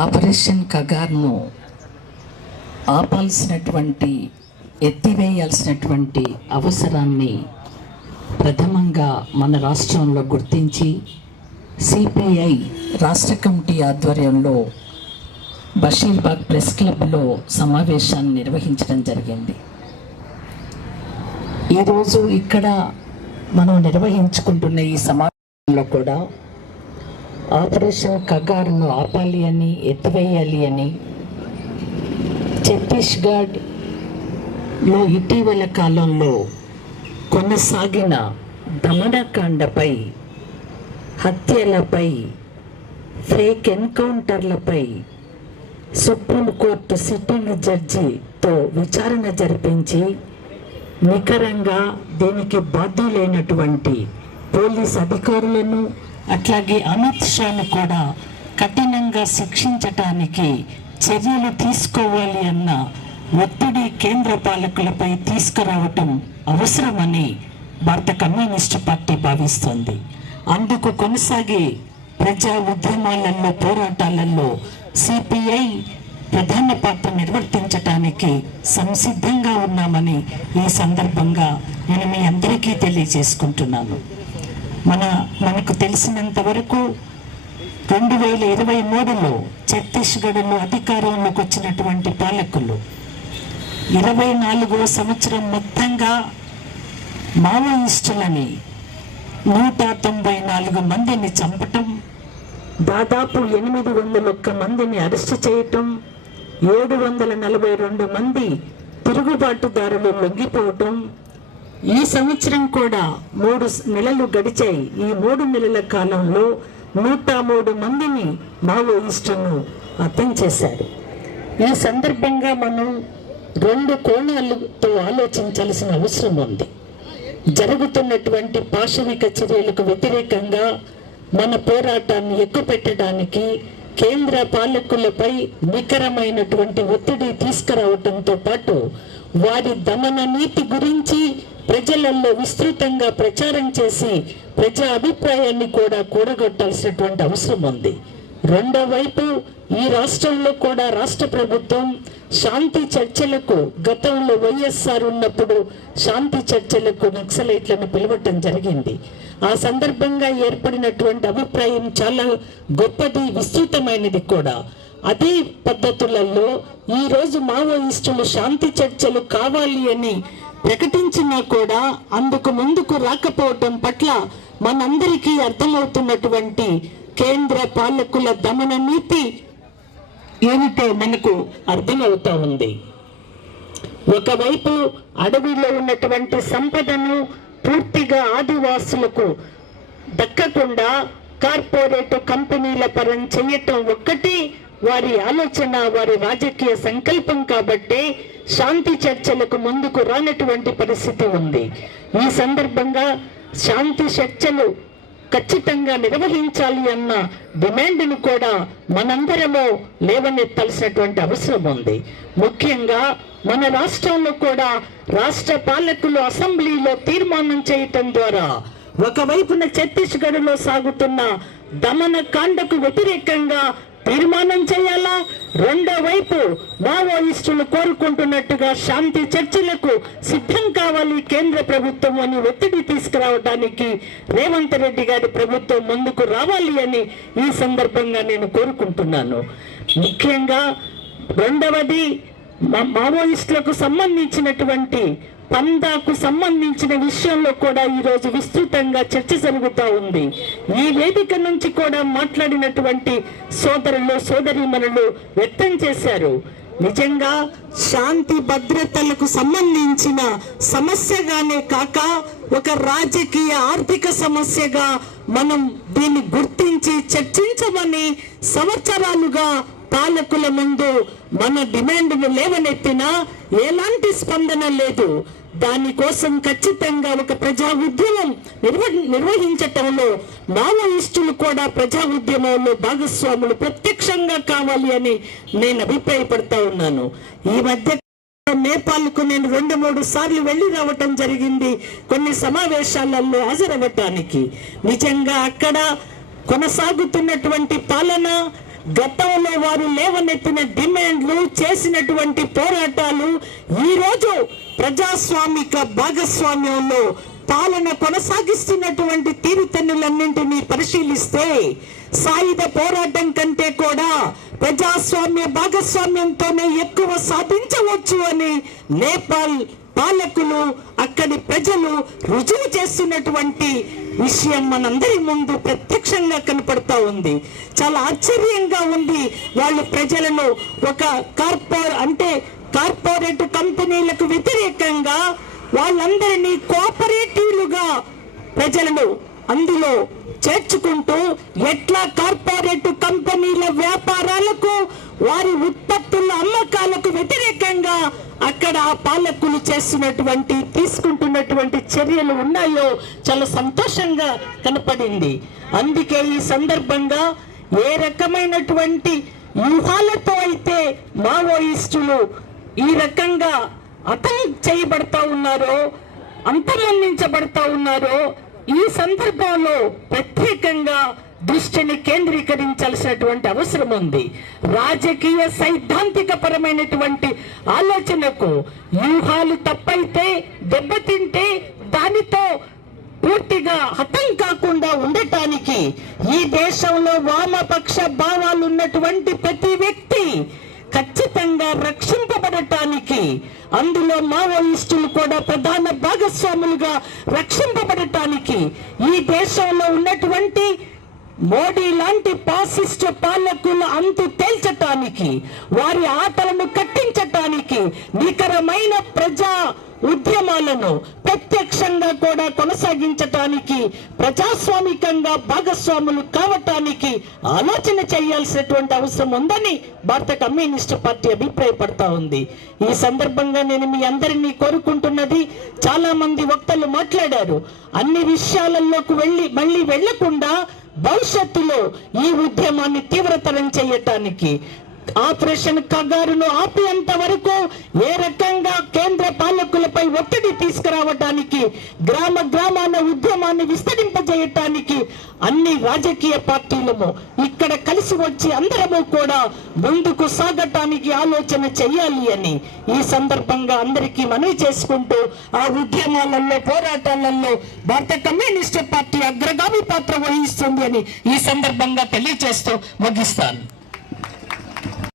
Operation కగార్ను ఆపాల్సినటువంటి ఎత్తివేయాల్సినటువంటి అవసరాన్ని ప్రథమంగా మన రాష్ట్రంలో గుర్తించి సిపిఐ రాష్ట్ర కమిటీ ఆధ్వర్యంలో బషీర్బాగ్ ప్రెస్ క్లబ్లో సమావేశాన్ని నిర్వహించడం జరిగింది. ఈరోజు ఇక్కడ మనం నిర్వహించుకుంటున్న ఈ సమావేశంలో కూడా ఆపరేషన్ కగార్ను ఆపాలి అని, ఎత్తివేయాలి అని ఛత్తీస్గఢ్లో ఇటీవల కాలంలో కొనసాగిన దమనకాండపై, హత్యలపై, ఫేక్ ఎన్కౌంటర్లపై సుప్రీంకోర్టు సిట్టింగ్ జడ్జితో విచారణ జరిపించి నికరంగా దీనికి బాధ్యులైనటువంటి పోలీస్ అధికారులను అట్లాగే అమిత్ షాను కూడా కఠినంగా శిక్షించటానికి చర్యలు తీసుకోవాలి అన్న ఒత్తిడి కేంద్ర పాలకులపై తీసుకురావటం అవసరమని భారత కమ్యూనిస్టు పార్టీ భావిస్తుంది. అందుకు కొనసాగే ప్రజా ఉద్యమాలలో, పోరాటాలలో సిపిఐ ప్రధాన పాత్ర నిర్వర్తించటానికి సంసిద్ధంగా ఉన్నామని ఈ సందర్భంగా నేను మీ అందరికీ తెలియజేసుకుంటున్నాను. మనకు తెలిసినంత వరకు 2023లో ఛత్తీస్గఢ్లో అధికారంలోకి వచ్చినటువంటి పాలకులు 24వ సంవత్సరం మొత్తంగా మావోయిస్టులని 194 మందిని చంపటం, దాదాపు 801 మందిని అరెస్టు చేయటం, 742 మంది తిరుగుబాటుదారులు లొంగిపోవటం. ఈ సంవత్సరం కూడా 3 నెలలు గడిచాయి. ఈ 3 నెలల కాలంలో 103 మందిని మావోయిస్టులను హత్య చేశారు. ఈ సందర్భంగా మనం 2 కోణాలతో ఆలోచించాల్సిన అవసరం ఉంది. జరుగుతున్నటువంటి పాశవిక చర్యలకు వ్యతిరేకంగా మన పోరాటాన్ని ఎక్కుపెట్టడానికి కేంద్ర పాలకులపై నికరమైనటువంటి ఒత్తిడి తీసుకురావడంతో పాటు వారి దమన నీతి గురించి ప్రజలలో విస్తృతంగా ప్రచారం చేసి ప్రజా అభిప్రాయాన్ని కూడా కూడగొట్టాల్సినటువంటి అవసరం ఉంది. రెండో వైపు ఈ రాష్ట్రంలో కూడా రాష్ట్ర ప్రభుత్వం శాంతి చర్చలకు, గతంలో వైఎస్ఆర్ ఉన్నప్పుడు శాంతి చర్చలకు నక్సలైట్లను పిలవటం జరిగింది. ఆ సందర్భంగా ఏర్పడినటువంటి అభిప్రాయం చాలా గొప్పది, విస్తృతమైనది కూడా. అదే పద్ధతులలో ఈరోజు మావోయిస్టులు శాంతి చర్చలు కావాలి అని ప్రకటించినా కూడా అందుకు ముందుకు రాకపోవటం పట్ల మనందరికీ అర్థమవుతున్నటువంటి కేంద్ర పాలకుల దమన నీతి ఏమిటో మనకు అర్థమవుతా ఉంది. ఒకవైపు అడవిలో ఉన్నటువంటి సంపదను పూర్తిగా ఆదివాసులకు దక్కకుండా కార్పొరేట్ కంపెనీల పరం చేయటం ఒక్కటి వారి ఆలోచన, వారి రాజకీయ సంకల్పం. కాబట్టి శాంతి చర్చలకు ముందుకు రానటువంటి పరిస్థితి ఉంది. ఈ సందర్భంగా శాంతి చర్చలు ఖచ్చితంగా నిర్వహించాలి అన్న డిమాండ్ను కూడా మనందరము లేవనెత్తాల్సినటువంటి అవసరం ఉంది. ముఖ్యంగా మన రాష్ట్రంలో కూడా రాష్ట్ర పాలకులు అసెంబ్లీలో తీర్మానం చేయటం ద్వారా ఒకవైపున ఛత్తీస్గఢ్లో సాగుతున్న దమన కాండకు వ్యతిరేకంగా తీర్మానం చేయాలా, రెండో వైపు మావోయిస్టులు కోరుకుంటున్నట్టుగా శాంతి చర్చలకు సిద్ధం కావాలి కేంద్ర ప్రభుత్వం అని ఒత్తిడి తీసుకురావడానికి రేవంత్ రెడ్డి గారి ప్రభుత్వం ముందుకు రావాలి అని ఈ సందర్భంగా నేను కోరుకుంటున్నాను. ముఖ్యంగా రెండవది మావోయిస్టులకు సంబంధించినటువంటి పందాకు సంబంధించిన విషయంలో కూడా ఈరోజు విస్తృతంగా చర్చ జరుగుతూ ఉంది. ఈ వేదిక నుంచి కూడా మాట్లాడినటువంటి సోదరులు, సోదరీమణులు వ్యక్తం చేశారు. నిజంగా శాంతి భద్రతలకు సంబంధించిన సమస్యగానే కాక ఒక రాజకీయ ఆర్థిక సమస్యగా మనం దీన్ని గుర్తించి చర్చించమని సంవత్సరాలుగా పాలకుల ముందు మన డిమాండ్ను లేవనెత్తినా ఎలాంటి స్పందన లేదు. దానికోసం ఖచ్చితంగా ఒక ప్రజా ఉద్యమం నిర్వహించటంలో మావోయిస్టులు కూడా ప్రజా ఉద్యమంలో భాగస్వాములు ప్రత్యక్షంగా కావాలి అని నేను అభిప్రాయపడతా ఉన్నాను. ఈ మధ్య నేపాల్కు నేను 2-3 సార్లు వెళ్ళి రావటం జరిగింది కొన్ని సమావేశాలలో హాజరవ్వటానికి. నిజంగా అక్కడ కొనసాగుతున్నటువంటి పాలన గతంలో వారు లేవనెత్తిన డిమాండ్లు, చేసినటువంటి పోరాటాలు ఈరోజు ప్రజాస్వామిక భాగస్వామ్యంలో పాలన కొనసాగిస్తున్నటువంటి తీరుతెన్నులన్నింటినీ పరిశీలిస్తే సాయుధ పోరాటం కంటే కూడా ప్రజాస్వామ్య భాగస్వామ్యంతోనే ఎక్కువ సాధించవచ్చు అని నేపాల్ పాలకులు, అక్కడి ప్రజలు రుజువు చేస్తున్నటువంటి విషయం మనందరి ముందు ప్రత్యక్షంగా కనపడతా ఉంది. చాలా ఆశ్చర్యంగా ఉంది. వాళ్ళు ప్రజలను ఒక కార్పొరేట్ కంపెనీలకు వ్యతిరేకంగా వాళ్ళందరినీ కోఆపరేటివ్లుగా ప్రజలను అందులో చేర్చుకుంటూ ఎట్లా కార్పొరేట్ కంపెనీల వ్యాపారాలకు, వారి ఉత్పత్తుల అమ్మకాలకు వ్యతిరేకంగా అక్కడ ఆ పాలకులు తీసుకుంటున్నటువంటి చర్యలు ఉన్నాయో చాలా సంతోషంగా కనపడింది. అందుకే ఈ సందర్భంగా ఏ రకమైనటువంటి వ్యూహాలతో అయితే మావోయిస్టులు ఈ రకంగా చేయబడతా ఉన్నారో, అంతమొందించబడతా ఉన్నారో, ఈ సందర్భంలో ప్రత్యేకంగా దృష్టిని కేంద్రీకరించాల్సినటువంటి అవసరం ఉంది. రాజకీయ సైద్ధాంతిక పరమైనటువంటి ఆలోచనకు వ్యూహాలు తప్పైతే, దెబ్బతింటే దానితో పూర్తిగా హతం కాకుండా ఉండటానికి ఈ దేశంలో వామపక్ష భావాలు ఉన్నటువంటి ప్రతి వ్యక్తి ఖచ్చితంగా రక్షింపబడటానికి, అందులో మావోయిస్టులు కూడా ప్రధాన భాగస్వాములుగా రక్షింపబడటానికి, ఈ దేశంలో ఉన్నటువంటి మోడీ లాంటి ఫాసిస్ట్ పాలకుల అంతు తేల్చటానికి, వారి ఆటలను కట్టించటానికి, నికరమైన ప్రజా ఉద్యమాలను ప్రత్యక్షంగా కూడా కొనసాగించటానికి, ప్రజాస్వామికంగా భాగస్వాములు కావటానికి ఆలోచన చేయాల్సినటువంటి అవసరం ఉందని భారత కమ్యూనిస్ట్ పార్టీ అభిప్రాయపడతా ఉంది. ఈ సందర్భంగా నేను మీ అందరినీ కోరుకుంటున్నది, చాలా మంది వక్తలు మాట్లాడారు, అన్ని విషయాలలోకి మళ్ళీ వెళ్లకుండా భవిష్యత్తులో ఈ ఉద్యమాన్ని తీవ్రతరం చేయటానికి, ఆపరేషన్ కగారును ఆపేంత వరకు ఏ రకంగా కేంద్ర పాలకులపై ఒత్తిడి తీసుకురావడానికి, గ్రామాన ఉద్యమాన్ని విస్తరింపజేయటానికి అన్ని రాజకీయ పార్టీలము ఇక్కడ కలిసి వచ్చి అందరము కూడా ముందుకు సాగటానికి ఆలోచన చేయాలి అని ఈ సందర్భంగా అందరికీ మనవి చేసుకుంటూ, ఆ ఉద్యమాలలో, పోరాటాలలో భారత కమ్యూనిస్ట్ పార్టీ అగ్రగామి పాత్ర వహిస్తుంది అని ఈ సందర్భంగా తెలియజేస్తూ ముగిస్తాను.